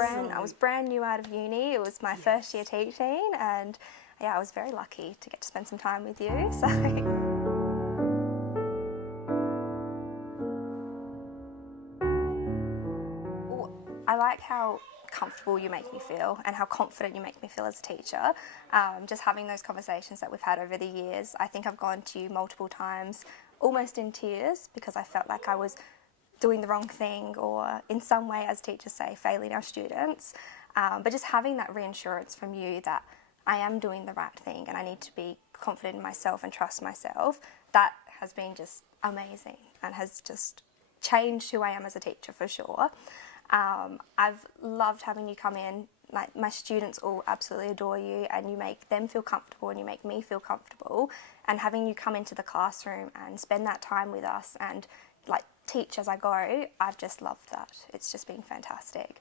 I was brand new out of uni. It was my first year teaching, and yeah, I was very lucky to get to spend some time with you. So I like how comfortable you make me feel and how confident you make me feel as a teacher. Just having those conversations that we've had over the years. I think I've gone to you multiple times, almost in tears, because I felt like I was doing the wrong thing or in some way, as teachers say, failing our students. But just having that reassurance from you that I am doing the right thing and I need to be confident in myself and trust myself, that has been just amazing and has just changed who I am as a teacher for sure. I've loved having you come in. Like, my students all absolutely adore you, and you make them feel comfortable and you make me feel comfortable. And having you come into the classroom and spend that time with us and like teach as I go, I've just loved that. It's just been fantastic.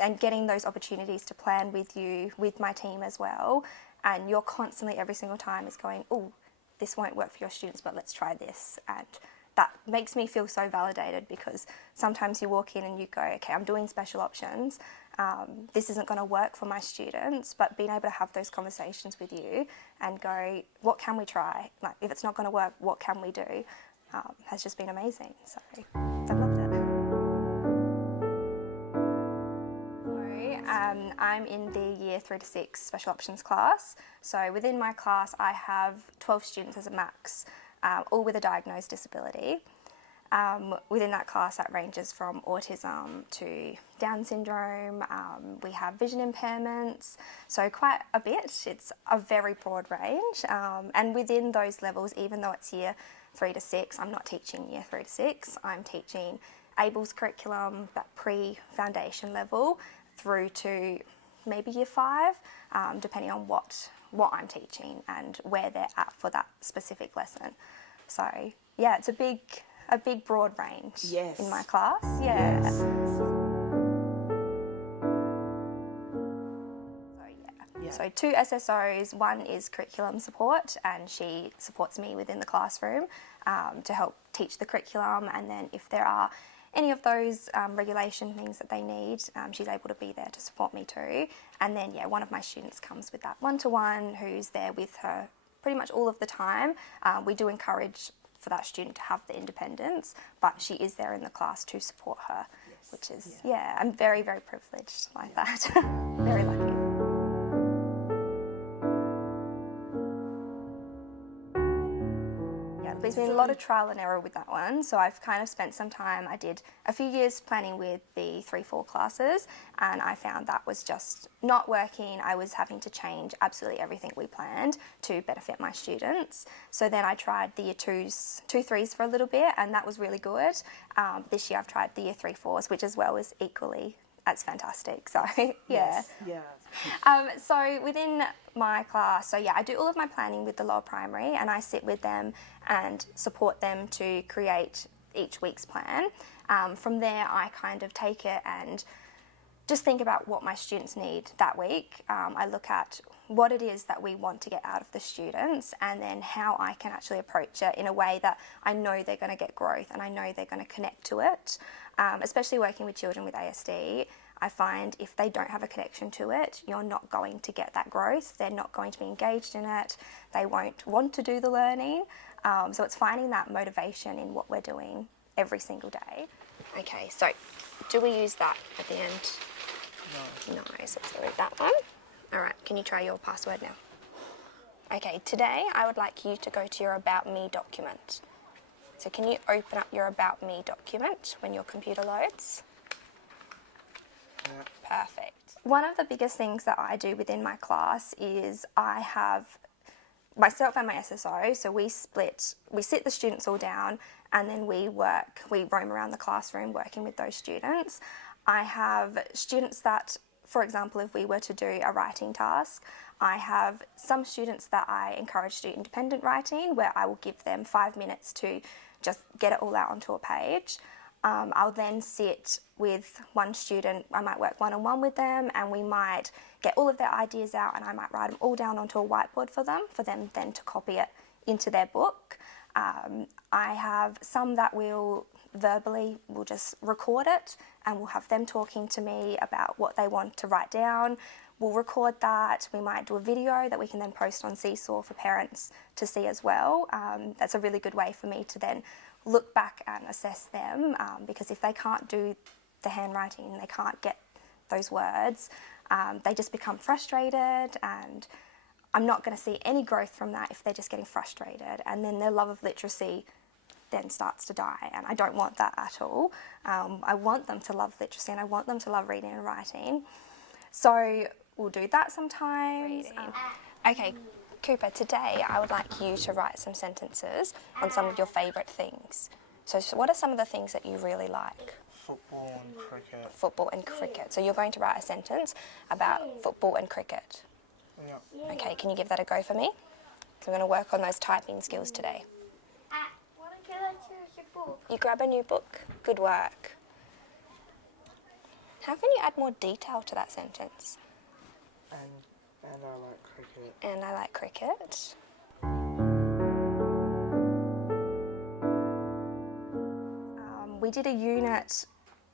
And getting those opportunities to plan with you, with my team as well. And you're constantly, every single time, is going, oh, this won't work for your students, but let's try this. And that makes me feel so validated, because sometimes you walk in and you go, okay, I'm doing special options. This isn't going to work for my students, but being able to have those conversations with you and go, what can we try? Like, if it's not going to work, what can we do? Has just been amazing. So I've loved it. I'm in the year 3 to 6 special options class. So within my class, I have 12 students as a max, all with a diagnosed disability. Within that class, that ranges from autism to Down syndrome. We have vision impairments, so quite a bit. It's a very broad range. And within those levels, even though it's year 3 to 6, I'm not teaching year 3 to 6. I'm teaching ABLE's curriculum, that pre-foundation level, through to maybe year 5, depending on what I'm teaching and where they're at for that specific lesson. So yeah, it's a big broad range in my class. Yeah. Yes. So 2 SSOs, one is curriculum support, and she supports me within the classroom to help teach the curriculum, and then if there are any of those regulation things that they need, she's able to be there to support me too. And then one of my students comes with that one-to-one, who's there with her pretty much all of the time. We do encourage for that student to have the independence, but she is there in the class to support her, which is, I'm very, very privileged like that. Very lucky. There's been a lot of trial and error with that one, so I've kind of spent some time. I did a few years planning with the 3-4 classes, and I found that was just not working. I was having to change absolutely everything we planned to better fit my students. So then I tried the year 2s, 2-3s for a little bit, and that was really good. This year I've tried the year 3-4s, which as well is equally as fantastic. So so within my class, I do all of my planning with the lower primary, and I sit with them and support them to create each week's plan. From there, I kind of take it and just think about what my students need that week. I look at what it is that we want to get out of the students, and then how I can actually approach it in a way that I know they're going to get growth and I know they're going to connect to it. Especially working with children with ASD, I find if they don't have a connection to it, you're not going to get that growth. They're not going to be engaged in it. They won't want to do the learning. So it's finding that motivation in what we're doing every single day. Okay, so do we use that at the end? No, so let's go with that one. All right, can you try your password now? Okay, today I would like you to go to your About Me document. So can you open up your About Me document when your computer loads? Perfect. One of the biggest things that I do within my class is I have myself and my SSO, so we sit the students all down, and then we roam around the classroom working with those students. I have students that, for example, if we were to do a writing task, I have some students that I encourage to do independent writing, where I will give them 5 minutes to just get it all out onto a page. I'll then sit with one student, I might work one-on-one with them, and we might get all of their ideas out, and I might write them all down onto a whiteboard for them then to copy it into their book. I have some that will verbally, we'll just record it and we'll have them talking to me about what they want to write down. We'll record that. We might do a video that we can then post on Seesaw for parents to see as well. That's a really good way for me to then look back and assess them, because if they can't do the handwriting, they can't get those words, they just become frustrated, and I'm not going to see any growth from that if they're just getting frustrated, and then their love of literacy then starts to die, and I don't want that at all. I want them to love literacy and I want them to love reading and writing. So we'll do that sometimes. Okay, Cooper, today I would like you to write some sentences on some of your favourite things. So what are some of the things that you really like? Football and cricket. Football and cricket. So you're going to write a sentence about football and cricket. Yeah. Okay, can you give that a go for me? So we're going to work on those typing skills today. You grab a new book. Good work. How can you add more detail to that sentence? And I like cricket. And I like cricket. We did a unit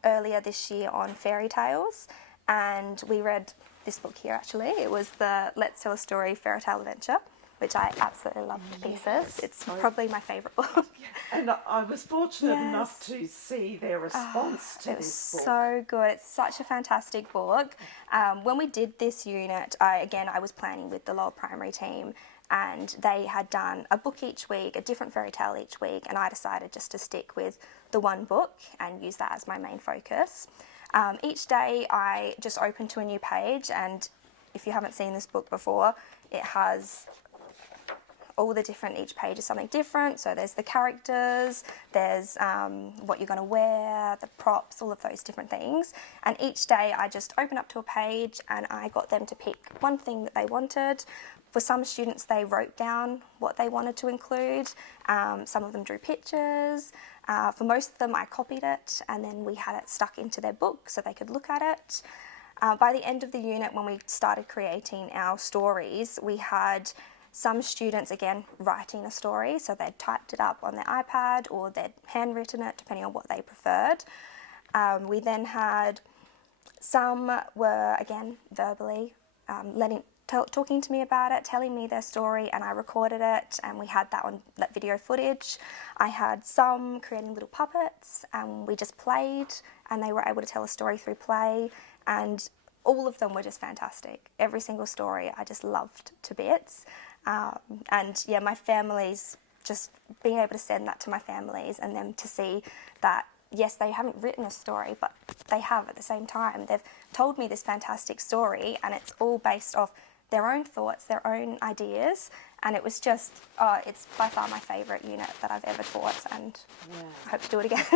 earlier this year on fairy tales, and we read this book here actually. It was the Let's Tell a Story Fairy Tale Adventure, which I absolutely loved to pieces. It's probably my favourite book. And I was fortunate enough to see their response to this book. It was so good. It's such a fantastic book. When we did this unit, I was planning with the lower primary team, and they had done a book each week, a different fairy tale each week, and I decided just to stick with the one book and use that as my main focus. Each day I just open to a new page, and if you haven't seen this book before, it has all the different, each page is something different. So there's the characters, there's what you're going to wear, the props, all of those different things. And each day I just open up to a page and I got them to pick one thing that they wanted. For some students, they wrote down what they wanted to include. Some of them drew pictures. For most of them, I copied it and then we had it stuck into their book so they could look at it. By the end of the unit, when we started creating our stories, we had some students, again, writing a story, so they'd typed it up on their iPad or they'd handwritten it, depending on what they preferred. We then had some were, again, verbally talking to me about it, telling me their story, and I recorded it, and we had that on that video footage. I had some creating little puppets, and we just played, and they were able to tell a story through play, and all of them were just fantastic. Every single story I just loved to bits. And yeah, my families, just being able to send that to my families and them to see that, yes, they haven't written a story, but they have at the same time. They've told me this fantastic story, and it's all based off their own thoughts, their own ideas, and it was just, it's by far my favourite unit that I've ever taught, and I hope to do it again.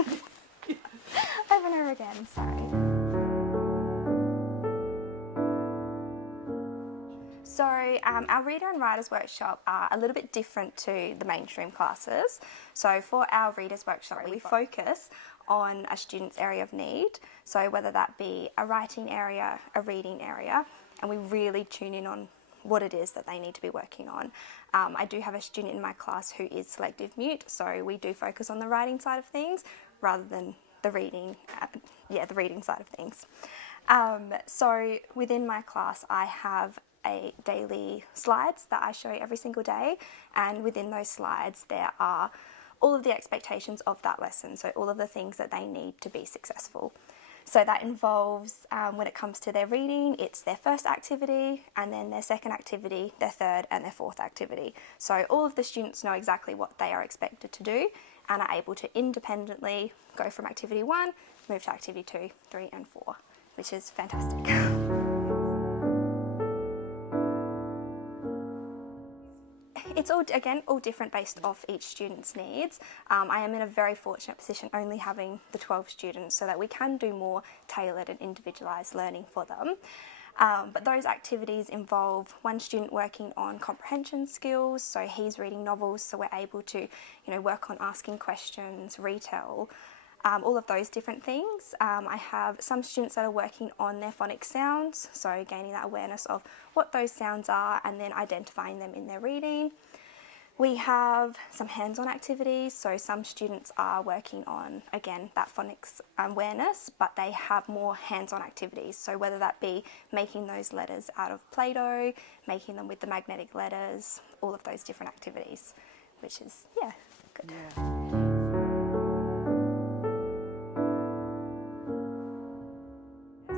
Over and over again, sorry. So our Reader and Writers Workshop are a little bit different to the mainstream classes. So for our Readers Workshop, we focus on a student's area of need. So whether that be a writing area, a reading area, and we really tune in on what it is that they need to be working on. I do have a student in my class who is selective mute, so we do focus on the writing side of things rather than the reading, the reading side of things. So within my class, I have daily slides that I show every single day, and within those slides there are all of the expectations of that lesson, so all of the things that they need to be successful. So that involves, when it comes to their reading, it's their first activity, and then their second activity, their third and their fourth activity. So all of the students know exactly what they are expected to do and are able to independently go from activity 1, move to activity 2, 3 and 4, which is fantastic. It's all different based off each student's needs. I am in a very fortunate position only having the 12 students so that we can do more tailored and individualised learning for them. But those activities involve one student working on comprehension skills, so he's reading novels, so we're able to work on asking questions, retell, all of those different things. I have some students that are working on their phonic sounds, so gaining that awareness of what those sounds are and then identifying them in their reading. We have some hands-on activities, so some students are working on, again, that phonics awareness, but they have more hands-on activities. So whether that be making those letters out of Play-Doh, making them with the magnetic letters, all of those different activities, which is, yeah, good. Yeah.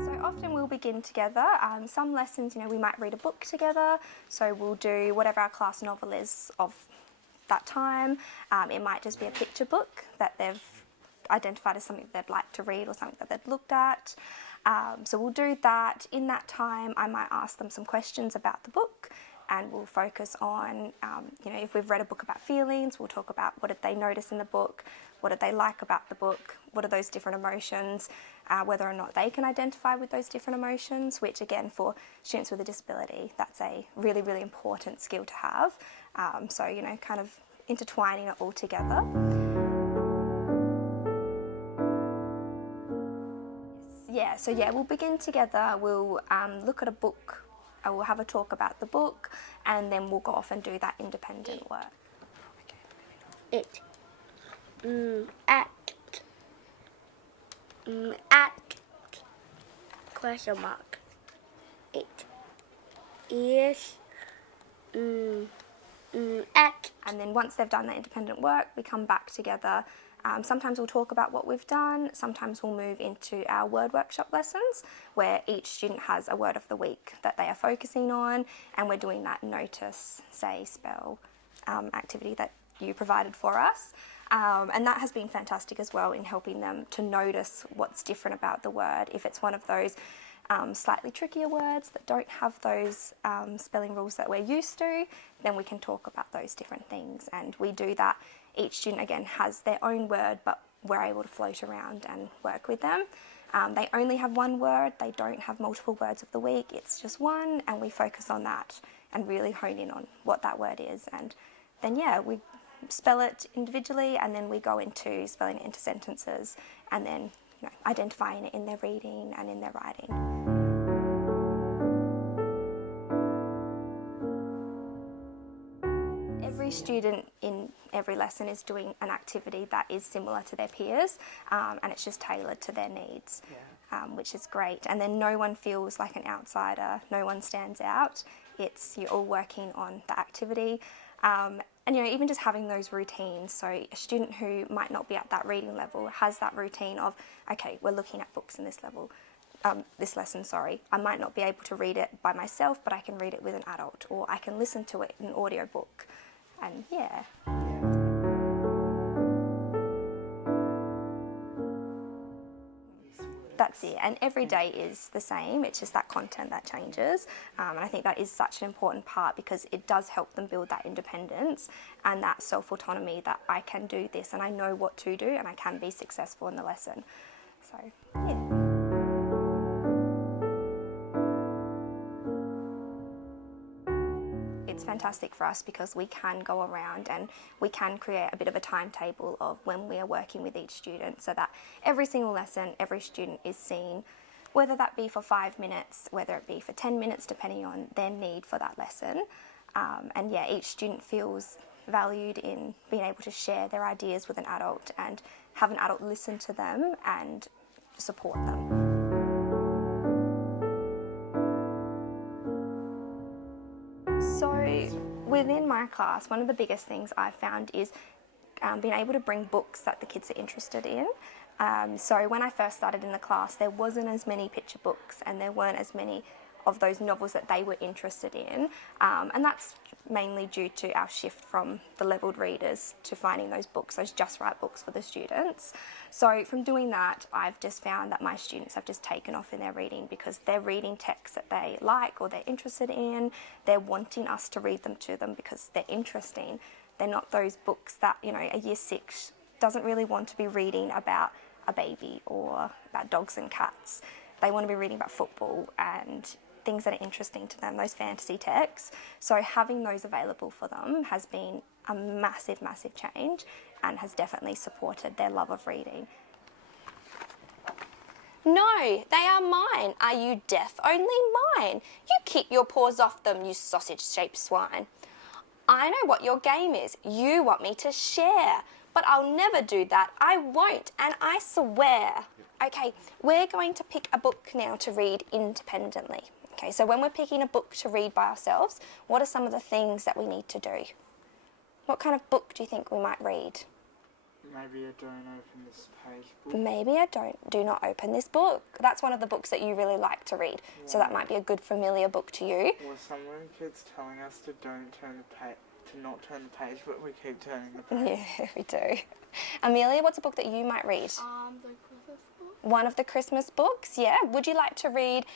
So often we'll begin together. Some lessons, we might read a book together, so we'll do whatever our class novel is of that time. It might just be a picture book that they've identified as something they'd like to read or something that they've looked at. So we'll do that. In that time, I might ask them some questions about the book, and we'll focus on, if we've read a book about feelings, we'll talk about what did they notice in the book, what did they like about the book, what are those different emotions, whether or not they can identify with those different emotions, which again, for students with a disability, that's a really, really important skill to have. So, kind of intertwining it all together. We'll begin together, we'll look at a book, we'll have a talk about the book, and then we'll go off and do that independent work. Act question mark. It is act. And then once they've done that independent work, we come back together. Sometimes we'll talk about what we've done. Sometimes we'll move into our word workshop lessons where each student has a word of the week that they are focusing on, and we're doing that notice, say, spell activity that you provided for us. And that has been fantastic as well in helping them to notice what's different about the word. If it's one of those slightly trickier words that don't have those spelling rules that we're used to, then we can talk about those different things. And we do that. Each student, again, has their own word, but we're able to float around and work with them. They only have one word. They don't have multiple words of the week. It's just one, and we focus on that and really hone in on what that word is. And then, we spell it individually, and then we go into spelling it into sentences, and then identifying it in their reading and in their writing. Every student in every lesson is doing an activity that is similar to their peers, and it's just tailored to their needs, which is great. And then no one feels like an outsider, no one stands out. You're all working on the activity. And even just having those routines, so a student who might not be at that reading level has that routine of, okay, we're looking at books in this lesson, I might not be able to read it by myself, but I can read it with an adult, or I can listen to it in an audio book, and that's it. And every day is the same, it's just that content that changes. And I think that is such an important part, because it does help them build that independence and that self-autonomy that I can do this and I know what to do and I can be successful in the lesson. So, It's fantastic for us because we can go around and we can create a bit of a timetable of when we are working with each student, so that every single lesson, every student is seen, whether that be for 5 minutes, whether it be for 10 minutes, depending on their need for that lesson. And each student feels valued in being able to share their ideas with an adult and have an adult listen to them and support them. So within my class, one of the biggest things I've found is being able to bring books that the kids are interested in. So when I first started in the class, there wasn't as many picture books and there weren't as many of those novels that they were interested in. And that's mainly due to our shift from the levelled readers to finding those books, those just right books for the students. So from doing that, I've just found that my students have just taken off in their reading because they're reading texts that they like or they're interested in. They're wanting us to read them to them because they're interesting. They're not those books that, a year 6 doesn't really want to be reading about a baby or about dogs and cats. They want to be reading about football and things that are interesting to them, those fantasy texts. So having those available for them has been a massive, massive change and has definitely supported their love of reading. No, they are mine. Are you deaf? Only mine. You keep your paws off them, you sausage-shaped swine. I know what your game is. You want me to share. But I'll never do that. I won't, and I swear. Okay, we're going to pick a book now to read independently. Okay, so when we're picking a book to read by ourselves, what are some of the things that we need to do? What kind of book do you think we might read? Maybe I don't open this page book. Maybe I do not open this book. That's one of the books that you really like to read. So that might be a good familiar book to you. Well, someone keeps telling us to don't turn the page, to not turn the page, but we keep turning the page. Yeah, we do. Amelia, what's a book that you might read? The Christmas book. One of the Christmas books, yeah. Would you like to read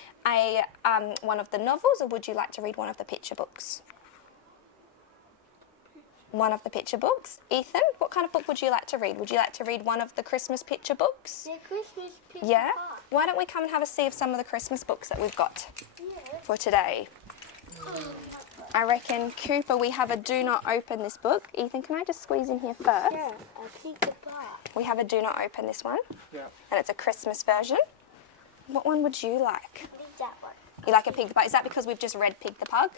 one of the novels, or would you like to read one of the picture books? One of the picture books. Ethan, what kind of book would you like to read? Would you like to read one of the Christmas picture books? The Christmas picture Yeah? book. Why don't we come and have a see of some of the Christmas books that we've got Yeah. for today? I reckon, Cooper, we have a do not open this book. Ethan, can I just squeeze in here first? Yeah, I'll take the book. We have a do not open this one, Yeah. and it's a Christmas version. What one would you like? I think that one. You like a Pig the Pug? Is that because we've just read Pig the Pug?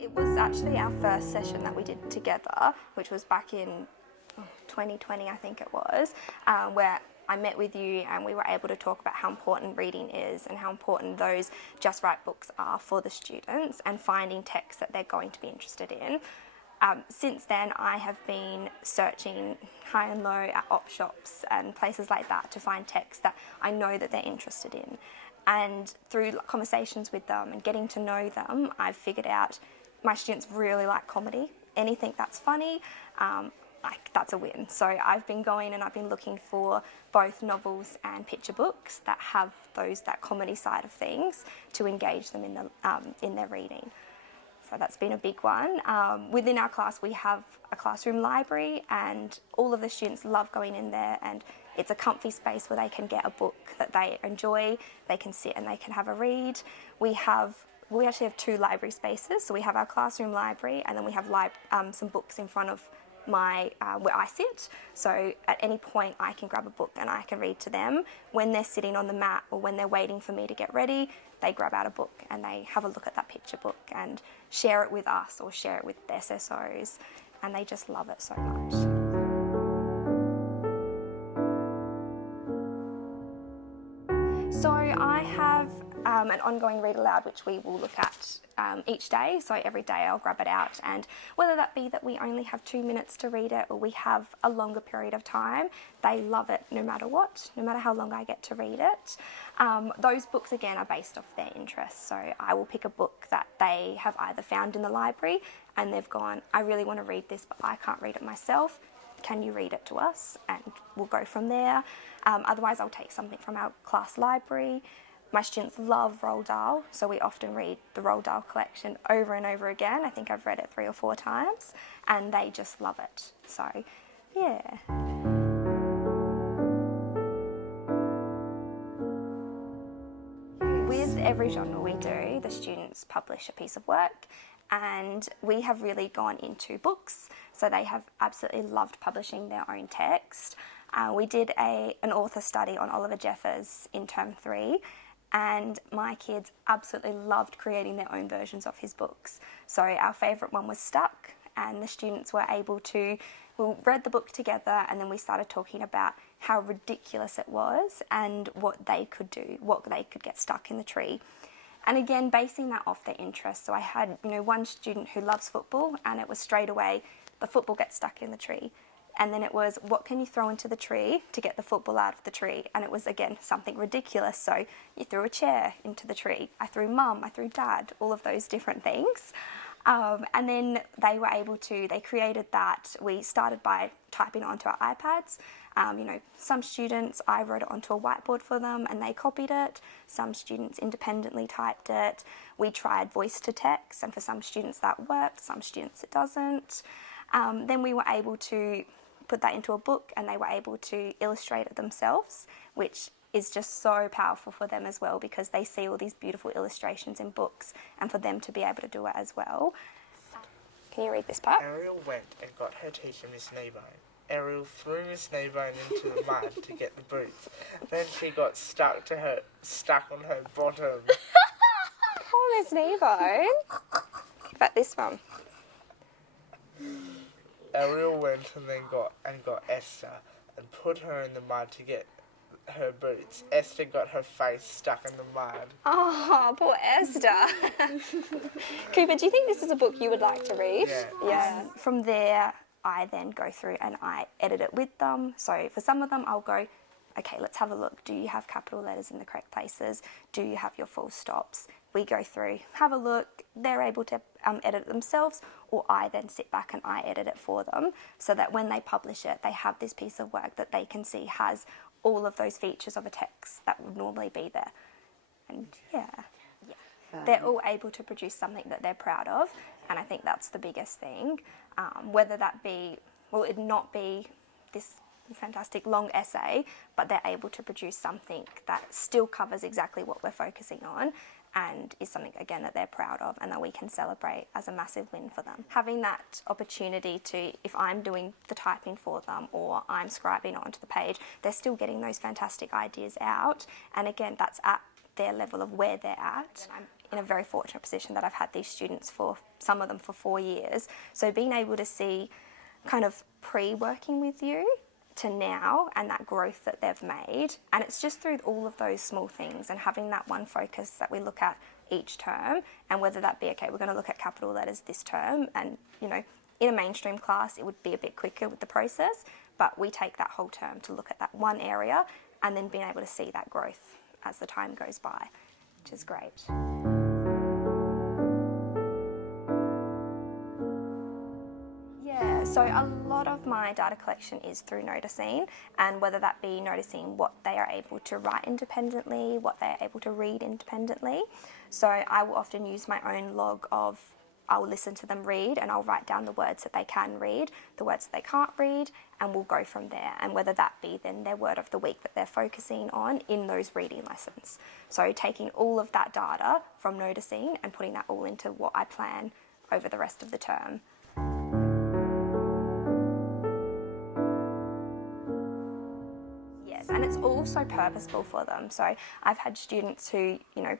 It was actually our first session that we did together, which was back in 2020, I think it was, where I met with you and we were able to talk about how important reading is and how important those Just Right books are for the students and finding texts that they're going to be interested in. Since then, I have been searching high and low at op shops and places like that to find texts that I know that they're interested in. And through conversations with them and getting to know them, I've figured out my students really like comedy. Anything that's funny, that's a win. So I've been going and I've been looking for both novels and picture books that have that comedy side of things to engage them in their reading. So that's been a big one. Within our class, we have a classroom library, and all of the students love going in there, and it's a comfy space where they can get a book that they enjoy. They can sit and they can have a read. We actually have two library spaces. So we have our classroom library, and then we have some books in front of where I sit. So at any point I can grab a book and I can read to them. When they're sitting on the mat or when they're waiting for me to get ready, they grab out a book and they have a look at that picture book and share it with us or share it with their SSOs, and they just love it so much. So I have an ongoing read aloud which we will look at each day. So every day I'll grab it out, and whether that be that we only have 2 minutes to read it or we have a longer period of time, they love it no matter what, no matter how long I get to read it. Those books again are based off their interests. So I will pick a book that they have either found in the library and they've gone, I really want to read this but I can't read it myself. Can you read it to us? And we'll go from there. Otherwise I'll take something from our class library. My students love Roald Dahl, so we often read the Roald Dahl collection over and over again. I think I've read it 3 or 4 times, and they just love it. So, yeah. With every genre we do, the students publish a piece of work, and we have really gone into books, so they have absolutely loved publishing their own text. We did an author study on Oliver Jeffers in term 3, and my kids absolutely loved creating their own versions of his books. So our favourite one was Stuck, and the students were able to, we read the book together and then we started talking about how ridiculous it was and what they could do, what they could get stuck in the tree. And again, basing that off their interests. So I had, one student who loves football, and it was straight away, the football gets stuck in the tree. And then it was, what can you throw into the tree to get the football out of the tree? And it was, again, something ridiculous. So you threw a chair into the tree. I threw mum, I threw dad, all of those different things. And then they were able to, they created that. We started by typing it onto our iPads. Some students, I wrote it onto a whiteboard for them and they copied it. Some students independently typed it. We tried voice to text, and for some students that worked, some students it doesn't. Then we were able to put that into a book, and they were able to illustrate it themselves, which is just so powerful for them as well, because they see all these beautiful illustrations in books, and for them to be able to do it as well. Can you read this part? Ariel went and got her teacher, Miss Kneebone. Ariel threw Miss Kneebone into the mud to get the boots. Then she got stuck on her bottom. Jess Kneebone. About this one. Ariel went and then got Esther and put her in the mud to get her boots. Esther got her face stuck in the mud. Oh, poor Esther. Cooper, do you think this is a book you would like to read? Yeah. From there, I then go through and I edit it with them. So for some of them, I'll go, okay, let's have a look. Do you have capital letters in the correct places? Do you have your full stops? We go through, have a look. They're able to edit it themselves, or I then sit back and I edit it for them so that when they publish it, they have this piece of work that they can see has all of those features of a text that would normally be there. And they're all able to produce something that they're proud of, and I think that's the biggest thing. Whether that be, well, it not be this fantastic long essay, but they're able to produce something that still covers exactly what we're focusing on and is something, again, that they're proud of and that we can celebrate as a massive win for them. Having that opportunity to, if I'm doing the typing for them or I'm scribing onto the page, they're still getting those fantastic ideas out, and again, that's at their level of where they're at. I'm in a very fortunate position that I've had these students for, some of them for 4 years, so being able to see kind of pre-working with you to now and that growth that they've made, and it's just through all of those small things and having that one focus that we look at each term, and whether that be, okay, we're going to look at capital letters this term, and you know, in a mainstream class it would be a bit quicker with the process, but we take that whole term to look at that one area and then being able to see that growth as the time goes by, which is great. So a lot of my data collection is through noticing, and whether that be noticing what they are able to write independently, what they are able to read independently. So I will often use my own log of, I'll listen to them read and I'll write down the words that they can read, the words that they can't read, and we'll go from there. And whether that be then their word of the week that they're focusing on in those reading lessons. So taking all of that data from noticing and putting that all into what I plan over the rest of the term. And it's also purposeful for them. So I've had students who, you know,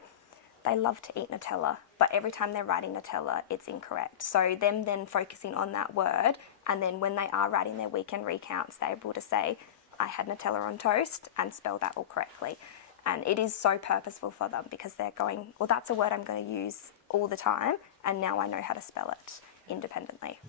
they love to eat Nutella, but every time they're writing Nutella, it's incorrect. So them then focusing on that word, and then when they are writing their weekend recounts, they're able to say, I had Nutella on toast, and spell that all correctly. And it is so purposeful for them because they're going, well, that's a word I'm going to use all the time, and now I know how to spell it independently.